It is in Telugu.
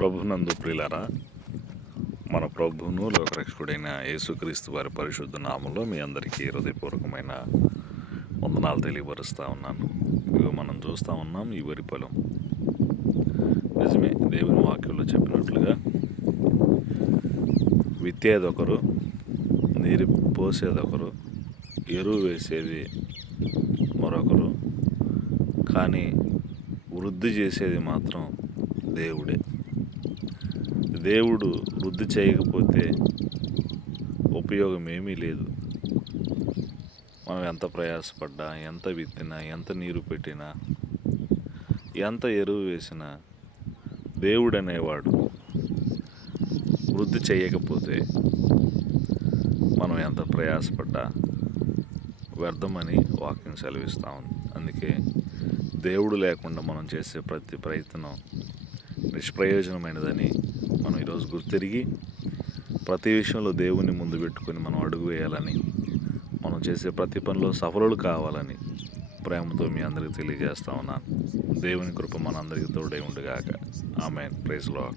ప్రభునందు ప్రియులారా మన ప్రభువును లోకరక్షకుడైన యేసుక్రీస్తు వారి పరిశుద్ధ నామంలో మీ అందరికీ హృదయపూర్వకమైన వందనాలు తెలియపరుస్తూ ఉన్నాను. ఇవి మనం చూస్తూ ఉన్నాం ఈ వరి పొలం. నిజమే దేవుని వాక్యంలో చెప్పినట్లుగా విత్తేది ఒకరు నీరు పోసేది ఒకరు ఎరువు వేసేది మరొకరు కానీ వృద్ధి చేసేది మాత్రం దేవుడే. దేవుడు వృద్ధి చేయకపోతే ఉపయోగం ఏమీ లేదు. మనం ఎంత ప్రయాసపడ్డా ఎంత విత్తినా ఎంత నీరు పెట్టినా ఎంత ఎరువు వేసినా దేవుడు అనేవాడు వృద్ధి చేయకపోతే మనం ఎంత ప్రయాసపడ్డా వ్యర్థమని వాక్యం సెలవిస్తా ఉంది. అందుకే దేవుడు లేకుండా మనం చేసే ప్రతి ప్రయత్నం నిష్ప్రయోజనమైనదని మనం ఈరోజు గుర్తిరిగి ప్రతి విషయంలో దేవుని ముందు పెట్టుకొని మనం అడుగు వేయాలని మనం చేసే ప్రతి పనిలో సఫలులు కావాలని ప్రేమతో మీ అందరికీ తెలియజేస్తా ఉన్నాను. దేవుని కృప మనందరికీ తోడై ఉండుగాక. ఆమె ప్రైజ్లో